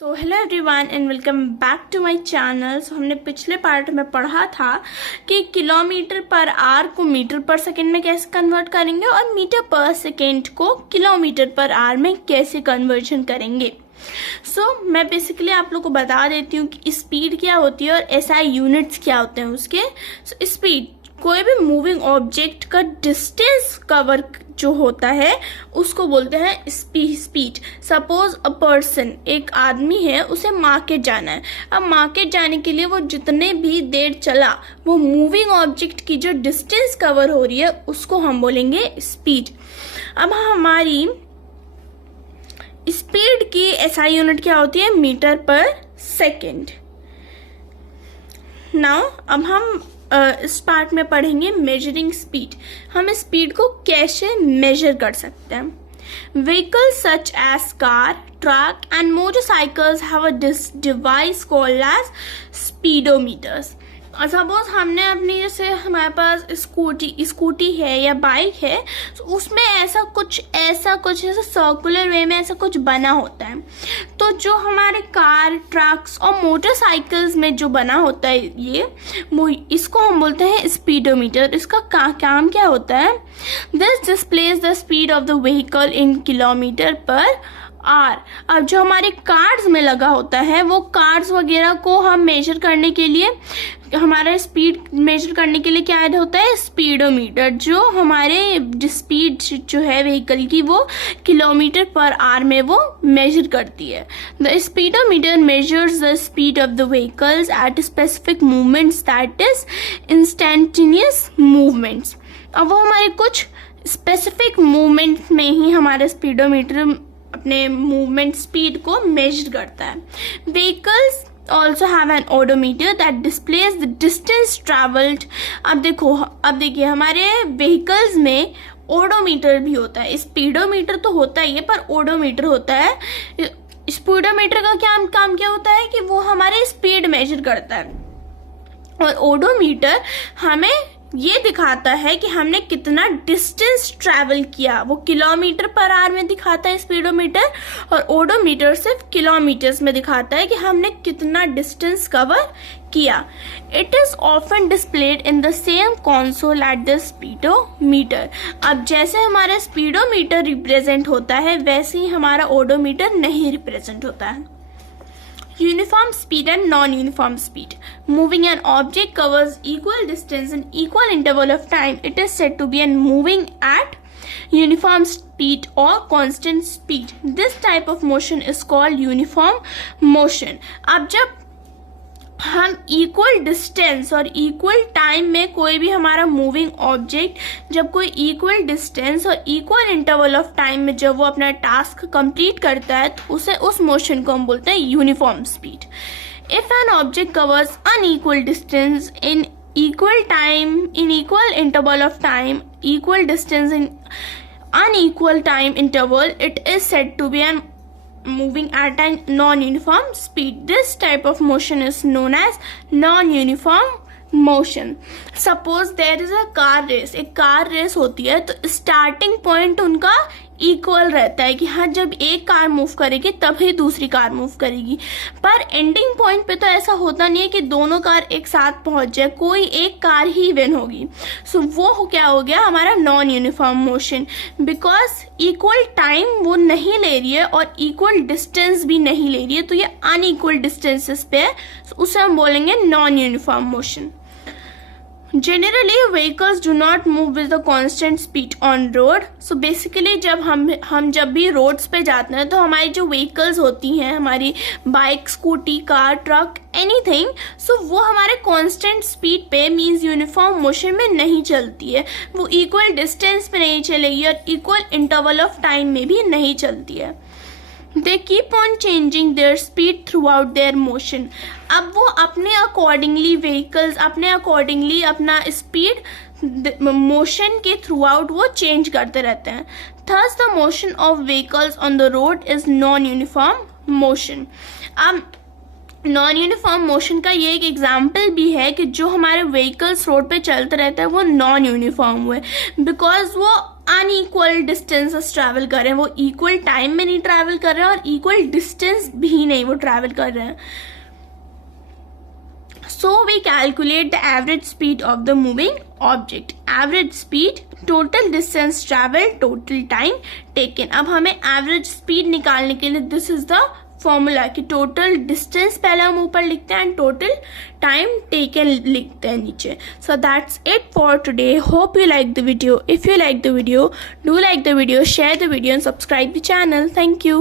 So hello everyone and welcome back to my channel. हमने पिछले part में पढ़ा था कि किलोमीटर पर आवर को मीटर पर सेकेंड में कैसे कन्वर्ट करेंगे और मीटर पर सेकेंड को किलोमीटर पर आवर में कैसे कन्वर्जन करेंगे। मैं बेसिकली आप लोग को बता देती हूँ कि स्पीड क्या होती है और एसआई यूनिट्स क्या होते हैं उसके। स्पीड कोई भी मूविंग ऑब्जेक्ट का डिस्टेंस कवर जो होता है उसको बोलते हैं स्पीड। सपोज अ पर्सन, एक आदमी है, उसे मार्केट जाना है। अब मार्केट जाने के लिए वो जितने भी देर चला, वो मूविंग ऑब्जेक्ट की जो डिस्टेंस कवर हो रही है उसको हम बोलेंगे स्पीड। अब हमारी स्पीड की एसआई यूनिट क्या होती है? मीटर पर सेकेंड। नाउ अब हम इस पार्ट में पढ़ेंगे मेजरिंग स्पीड। हम स्पीड को कैसे मेजर कर सकते हैं। Vehicles such as car, truck and motorcycles have a device called as speedometers. Suppose हमने अपनी, जैसे हमारे पास स्कूटी है या बाइक है, तो उसमें ऐसा कुछ ऐसा सर्कुलर वे में ऐसा कुछ बना होता है। तो जो हमारे कार, ट्रक्स और मोटरसाइकिल्स में जो बना होता है इसको हम बोलते हैं स्पीडोमीटर। इसका काम क्या होता है? This displays the speed of the vehicle in kilometre पर आर। अब जो हमारे कार्स में लगा होता है, वो कार्स वगैरह को हम मेजर करने के लिए, हमारा स्पीड मेजर करने के लिए क्या ऐड होता है? स्पीडोमीटर, जो हमारे स्पीड जो है व्हीकल की वो किलोमीटर पर आवर में वो मेजर करती है। The speedometer measures the speed of the vehicles at specific movements, that is instantaneous movements. अब वो हमारे कुछ स्पेसिफिक मूवमेंट में ही हमारा स्पीडोमीटर अपने मूवमेंट स्पीड को मेजर करता है। Vehicles also have an odometer that displays the distance traveled। अब देखिए हमारे व्हीकल्स में ओडोमीटर भी होता है। स्पीडोमीटर तो होता ही है, पर ओडोमीटर होता है। स्पीडोमीटर का काम क्या होता है कि वो हमारे स्पीड मेजर करता है, और ओडोमीटर हमें ये दिखाता है कि हमने कितना डिस्टेंस ट्रैवल किया। वो किलोमीटर पर आवर में दिखाता है स्पीडोमीटर, और ओडोमीटर सिर्फ किलोमीटर्स में दिखाता है कि हमने कितना डिस्टेंस कवर किया। It is often displayed in the same console at the speedometer. अब जैसे हमारा स्पीडोमीटर रिप्रेजेंट होता है, वैसे ही हमारा ओडोमीटर नहीं रिप्रेजेंट होता है। Uniform speed and non-uniform speed. Moving an object covers equal distance in equal interval of time. It is said to be moving at uniform speed or constant speed. This type of motion is called uniform motion. अब जब हम equal distance और equal time में कोई भी हमारा moving object, जब कोई इक्वल डिस्टेंस और इक्वल इंटरवल ऑफ टाइम में जब वो अपना टास्क कंप्लीट करता है, तो उस मोशन को हम बोलते हैं uniform speed. If an object covers unequal distance in equal time, in equal interval of time, equal distance in unequal time interval, it is said to be moving at a non-uniform speed. This type of motion is known as non-uniform motion. Suppose there is a car race. एक car race होती है, तो starting point उनका equal रहता है कि हाँ, जब एक कार मूव करेगी तभी दूसरी कार मूव करेगी। पर एंडिंग पॉइंट पे तो ऐसा होता नहीं है कि दोनों कार एक साथ पहुंच जाए, कोई एक कार ही विन होगी। वो क्या हो गया हमारा non uniform motion, because equal time वो नहीं ले रही है और इक्वल डिस्टेंस भी नहीं ले रही है, तो ये अनइक्वल डिस्टेंसेस पे है, उसे हम बोलेंगे non uniform motion. Generally, vehicles do not move with a constant speed on road. So basically, जब हम जब भी रोड्स पे जाते हैं, तो हमारी जो व्हीकल्स होती हैं, हमारी bike, scooty, car, truck, anything, so वो हमारे कांस्टेंट स्पीड पे मींस यूनिफॉर्म मोशन में नहीं चलती है। वो इक्वल डिस्टेंस पे नहीं चलेगी और इक्वल इंटरवल ऑफ टाइम में भी नहीं चलती है। They keep on changing their speed throughout their motion. अब वो अपने अकॉर्डिंगली व्हीकल्स अपने अकॉर्डिंगली अपना स्पीड मोशन के थ्रू आउट वो चेंज करते रहते हैं। Thus the motion of vehicles on the road is non-uniform motion. अब नॉन यूनिफॉर्म मोशन का ये एक एग्जाम्पल भी है कि जो हमारे व्हीकल्स रोड पे चलते रहते हैं वो नॉन यूनिफॉर्म हुए, बिकॉज वो अनइक्वल डिस्टेंसेस ट्रैवल कर रहे हैं, वो इक्वल टाइम में नहीं ट्रैवल कर रहे हैं और इक्वल डिस्टेंस भी नहीं वो ट्रैवल कर रहे हैं. So we calculate the average speed of the moving object. Average speed, total distance traveled, total time taken. अब हमें average speed निकालने के लिए this is the formula कि total distance पहले हम ऊपर लिखते हैं and total time taken लिखते हैं नीचे. So that's it for today. Hope you like the video. If you like the video, do like the video, share the video and subscribe the channel. Thank you.